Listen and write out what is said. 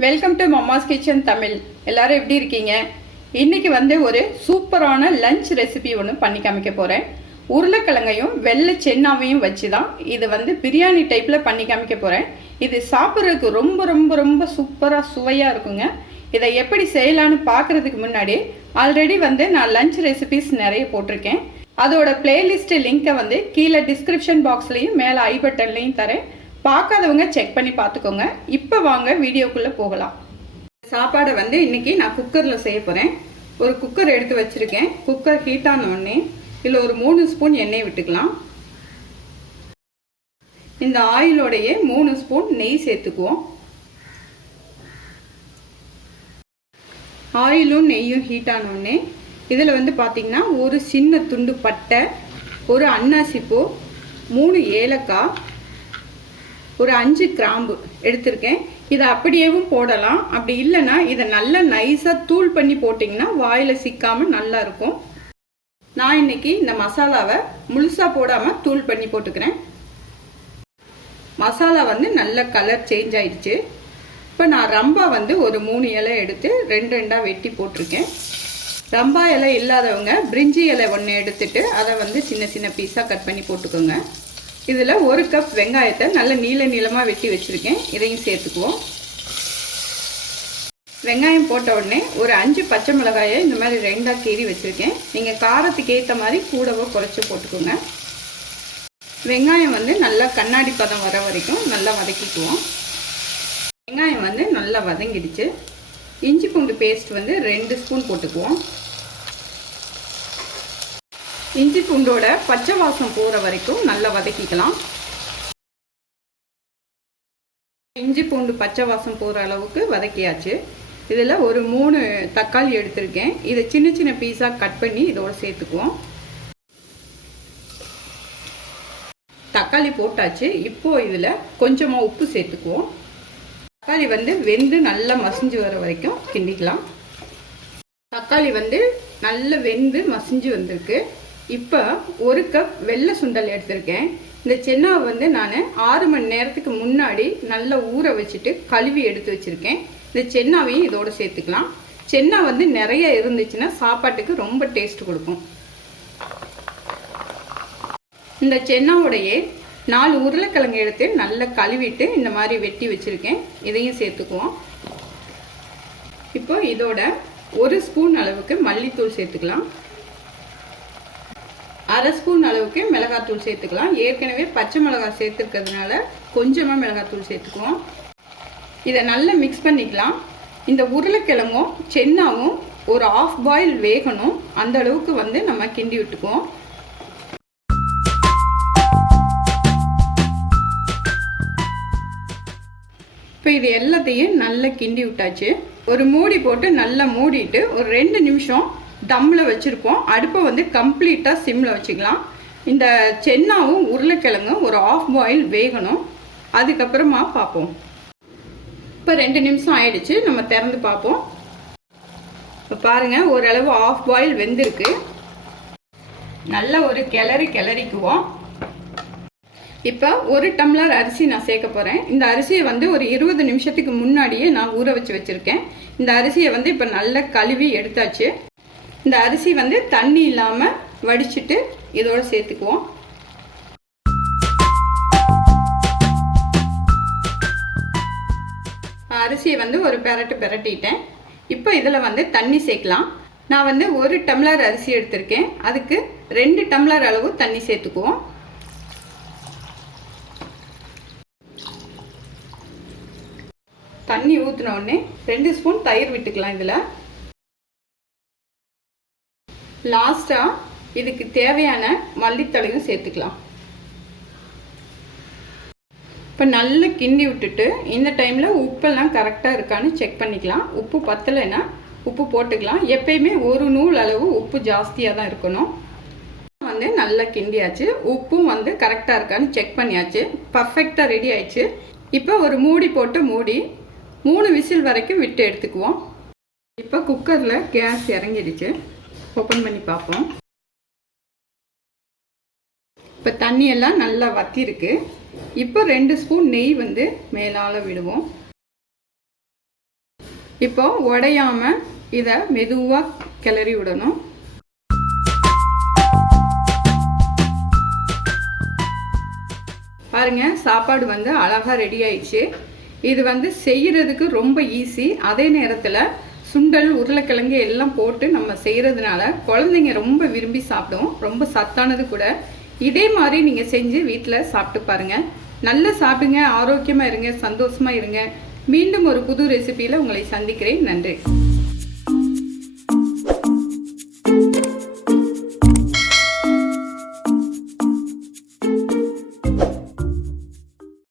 Welcome to Mamma's kitchen Tamil. எல்லாரும் எப்படி இருக்கீங்க? இன்னைக்கு ஒரு சூப்பரான லஞ்ச் ரெசிபி ஒன்று பண்ணி காமிக்க போகிறேன். உருளைக்கிழங்கையும் வெள்ளை சென்னாவையும் வச்சு தான் இது பிரியாணி டைப்பில் பண்ணி காமிக்க போகிறேன். இது சாப்பிட்றதுக்கு ரொம்ப ரொம்ப ரொம்ப சூப்பராக சுவையாக இருக்குங்க. இதை எப்படி செய்யலான்னு பார்க்குறதுக்கு முன்னாடி ஆல்ரெடி நான் லஞ்ச் ரெசிபிஸ் நிறைய போட்டிருக்கேன். அதோட பிளேலிஸ்ட் லிங்கை கீழே டிஸ்கிரிப்ஷன் பாக்ஸ்லையும் மேலே ஐ பட்டன்லையும் தரேன். பார்க்காதவங்க செக் பண்ணி பார்த்துக்கோங்க. இப்போ வாங்க வீடியோக்குள்ளே போகலாம். சாப்பாடை இன்னைக்கு நான் குக்கரில் செய்ய போகிறேன். ஒரு குக்கர் எடுத்து வச்சுருக்கேன். குக்கர் ஹீட் ஆன உடனே இதில் ஒரு 3 ஸ்பூன் எண்ணெய் விட்டுக்கலாம். இந்த ஆயிலோடையே 3 ஸ்பூன் நெய் சேர்த்துக்குவோம். ஆயிலும் நெய்யும் ஹீட் ஆன உடனே இதில் பார்த்தீங்கன்னா ஒரு சின்ன துண்டு பட்டை, ஒரு அன்னாசிப்பூ, 3 ஏலக்காய், ஒரு 5 கிராம்பு எடுத்திருக்கேன். இதை அப்படியேவும் போடலாம். அப்படி இல்லைன்னா இதை நல்லா நைஸாக தூள் பண்ணி போட்டிங்கன்னா வாயில் சிக்காமல் நல்லா இருக்கும். நான் இன்னைக்கு இந்த மசாலாவை முழுசாக போடாமல் தூள் பண்ணி போட்டுக்கிறேன். மசாலா நல்ல கலர் சேஞ்ச் ஆயிடுச்சு. இப்போ நான் ரம்பா ஒரு 3 இலை எடுத்து 2 2 வெட்டி போட்டிருக்கேன். ரம்பா இலை இல்லாதவங்க பிரிஞ்சி இலை 1 எடுத்துட்டு அதை சின்ன சின்ன பீஸாக கட் பண்ணி போட்டுக்கோங்க. இதில் 1 கப் வெங்காயத்தை நல்ல நீளமாக வெட்டி வச்சுருக்கேன். இதையும் சேர்த்துக்குவோம். வெங்காயம் போட்ட உடனே ஒரு 5 பச்சை மிளகாயை இந்த மாதிரி 2ஆக கீறி வச்சுருக்கேன். நீங்கள் காரத்துக்கு ஏற்ற மாதிரி கூடவோ குறைச்சி போட்டுக்கோங்க. வெங்காயம் நல்லா கண்ணாடி பதம் வர வரைக்கும் நல்லா வதக்கிக்குவோம். வெங்காயம் நல்லா வதங்கிடுச்சு. இஞ்சி பூண்டு பேஸ்ட் 2 ஸ்பூன் போட்டுக்குவோம். இஞ்சி பூண்டோட பச்சை வாசம் போகிற வரைக்கும் நல்லா வதக்கிக்கலாம். இஞ்சி பூண்டு பச்சை வாசம் போகிற அளவுக்கு வதக்கியாச்சு. இதில் ஒரு 3 தக்காளி எடுத்திருக்கேன். இதை சின்ன சின்ன பீஸாக கட் பண்ணி இதோட சேர்த்துக்குவோம். தக்காளி போட்டாச்சு. இப்போது இதில் கொஞ்சமாக உப்பு சேர்த்துக்குவோம். தக்காளி வெந்து நல்லா மசிஞ்சு வர வரைக்கும் கிண்டிக்கலாம். தக்காளி நல்லா வெந்து மசிஞ்சு வந்திருக்கு. இப்போ 1 கப் வெள்ளை சுண்டல் எடுத்திருக்கேன். இந்த சென்னாவை நான் 6 மணி நேரத்துக்கு முன்னாடி நல்லா ஊற வச்சுட்டு கழுவி எடுத்து வச்சுருக்கேன். இந்த சென்னாவையும் இதோடு சேர்த்துக்கலாம். சென்னா நிறைய இருந்துச்சுன்னா சாப்பாட்டுக்கு ரொம்ப டேஸ்ட் கொடுக்கும். இந்த சென்னாவுடையே 4 உருளைக்கிழங்கு எடுத்து நல்லா கழுவிட்டு இந்த மாதிரி வெட்டி வச்சுருக்கேன். இதையும் சேர்த்துக்குவோம். இப்போ இதோட 1 ஸ்பூன் அளவுக்கு மல்லித்தூள் சேர்த்துக்கலாம். 1/2 ஸ்பூன் அளவுக்கு மிளகாத்தூள் சேர்த்துக்கலாம். ஏற்கனவே பச்சை மிளகாய் சேர்த்துக்கிறதுனால கொஞ்சமாக மிளகாத்தூள் சேர்த்துக்குவோம். இதை நல்லா மிக்ஸ் பண்ணிக்கலாம். இந்த உருளைக்கிழங்கும் சென்னாவும் ஒரு 1/2 பாயில் வேகணும். அந்த அளவுக்கு நம்ம கிண்டி விட்டுக்குவோம். இப்போ இது எல்லாத்தையும் நல்லா கிண்டி விட்டாச்சு. ஒரு மூடி போட்டு நல்லா மூடிட்டு ஒரு 2 நிமிஷம் தம்மில் வச்சுருப்போம். அடுப்பை கம்ப்ளீட்டாக சிம்மில் வச்சுக்கலாம். இந்த சென்னாவும் உருளைக்கிழங்கும் ஒரு 1/2 பாயில் வேகணும். அதுக்கப்புறமா பார்ப்போம். இப்போ 2 நிமிஷம் ஆயிடுச்சு. நம்ம திறந்து பார்ப்போம். இப்போ பாருங்கள், ஓரளவு 1/2 பாயில் வெந்திருக்கு. நல்லா ஒரு கிளறிக்குவோம். இப்போ 1 டம்ளர் அரிசி நான் சேர்க்க போகிறேன். இந்த அரிசியை ஒரு 20 நிமிஷத்துக்கு முன்னாடியே நான் ஊற வச்சு வச்சுருக்கேன். இந்த அரிசியை இப்போ நல்லா கழுவி எடுத்தாச்சு. இந்த அரிசி தண்ணி இல்லாமல் வடிச்சிட்டு இதோட சேர்த்துக்குவோம். அரிசியை ஒரு பெரட்டிட்டேன். இப்போ இதில் தண்ணி சேர்க்கலாம். நான் 1 டம்ளர் அரிசி எடுத்திருக்கேன். அதுக்கு 2 டம்ளர் அளவு தண்ணி சேர்த்துக்குவோம். தண்ணி ஊற்றின உடனே 2 ஸ்பூன் தயிர் விட்டுக்கலாம். இதில் லாஸ்ட்டாக இதுக்கு தேவையான மல்லித்தழையும் சேர்த்துக்கலாம். இப்போ நல்லா கிண்டி விட்டுட்டு இந்த டைமில் உப்பெல்லாம் கரெக்டாக இருக்கான்னு செக் பண்ணிக்கலாம். உப்பு பத்தலைன்னா உப்பு போட்டுக்கலாம். எப்பயுமே ஒரு நூல் அளவு உப்பு ஜாஸ்தியாக தான் இருக்கணும். நல்லா கிண்டியாச்சு. உப்பும் கரெக்டாக இருக்கான்னு செக் பண்ணியாச்சு. பர்ஃபெக்டாக ரெடி ஆயிடுச்சு. இப்போ ஒரு மூடி போட்டு மூடி 3 விசில் வரைக்கும் விட்டு எடுத்துக்குவோம். இப்போ குக்கரில் கேஸ் இறங்கிடுச்சு. ஓப்பன் பண்ணி பார்ப்போம். இப்போ தண்ணியெல்லாம் நல்லா வத்திருக்கு. இப்போ 2 ஸ்பூன் நெய் மேலால் விடுவோம். இப்போ உடையாமல் இதை மெதுவாக கிளறி விடணும். பாருங்க, சாப்பாடு வந்து அழகாக ரெடி ஆயிடுச்சு. இது செய்கிறதுக்கு ரொம்ப ஈஸி. அதே நேரத்தில் சுண்டல், உருளைக்கிழங்கு எல்லாம் போட்டு நம்ம செய்கிறதுனால குழந்தைங்க ரொம்ப விரும்பி சாப்பிடும். ரொம்ப சத்தானது கூட. இதே மாதிரி நீங்கள் செஞ்சு வீட்டில் சாப்பிட்டு பாருங்கள். நல்லா சாப்பிடுங்க, ஆரோக்கியமாக இருங்க, சந்தோஷமாக இருங்க. மீண்டும் ஒரு புது ரெசிபியில் உங்களை சந்திக்கிறேன். நன்றி.